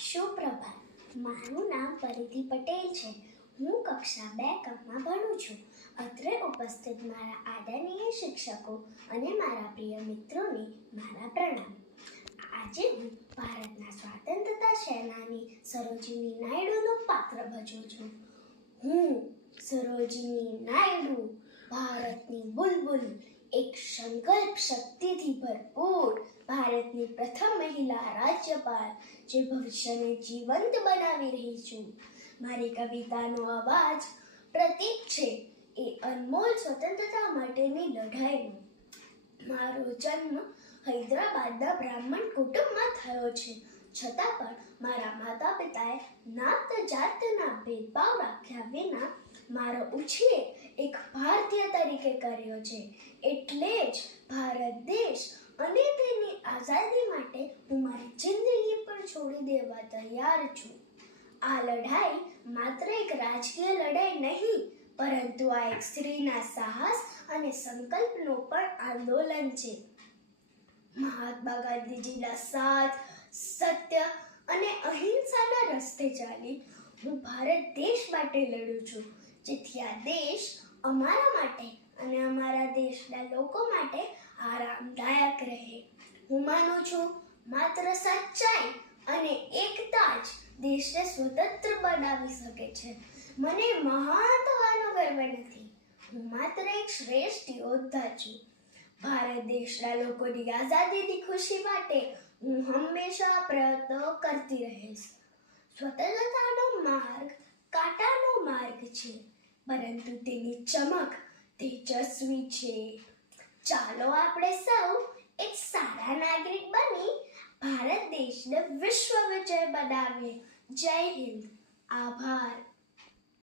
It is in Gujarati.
સુપ્રભાત. મારું નામ પરિધિ પટેલ છે. હું કક્ષા 2 માં ભણું છું. અત્રે ઉપસ્થિત મારા આદરણીય શિક્ષકો અને મારા પ્રિય મિત્રોને મારા પ્રણામ. આજે હું ભારતના સ્વતંત્રતા સેનાની સરોજિની નાયડુનું પાત્ર ભજવું છું. હું સરોજિની નાયડુ, ભારતની બુલબુલ, એક સંકલ્પ શક્તિથી ભરપૂર ભારતની પ્રથમ મહિલા રાજ્યપાલ, જે ભવિષ્યને જીવંત બનાવી રહી છું. મારી કવિતાનો અવાજ પ્રતીક છે એ અનમોલ સ્વતંત્રતા માટેની લડાઈનો. મારો જન્મ હૈદરાબાદના બ્રાહ્મણ કુટુંબમાં થયો છે, છતાં પણ મારા માતા પિતાએ નાત જાતના ભેદભાવ રાખ્યા વિના મારો ઉછેર એક ભારતીય તરીકે કર્યો છે. એટલે જ ભારત દેશ અને તેની આઝાદી માટે હું મારી જિંદગી પણ છોડી દેવા તૈયાર છું. આ લડાઈ માત્ર એક રાજકીય લડાઈ નહીં, પરંતુ આ એક સ્ત્રીના સાહસ અને સંકલ્પનો પણ આંદોલન છે. મહાત્મા ગાંધીજીના સાથ, સત્ય અને અહિંસાના રસ્તે ચાલી હું ભારત દેશ માટે લડું છું, જેથી આ દેશ અમારા માટે અને અમારા દેશના લોકો માટે આરામદાયક રહે. હું માનું છું માત્ર સચ્ચાઈ અને એકતા જ દેશને સ્વતંત્ર બનાવી શકે છે. મને મહાન થવાનો ગર્વ નથી. હું માત્ર એક શ્રેષ્ઠ યોદ્ધા છું. ભારત દેશના લોકોની આઝાદીની ખુશી માટે હું હંમેશા પ્રયત્નો કરતી રહીશ. સ્વતંત્રતાનો માર્ગ કાંટાનો માર્ગ છે, પરંતુ તેની ચમક તેજસ્વી છે. ચાલો આપણે સૌ એક સારા નાગરિક બની ભારત દેશને વિશ્વ વિજય બનાવીએ. જય હિન્દ. આભાર.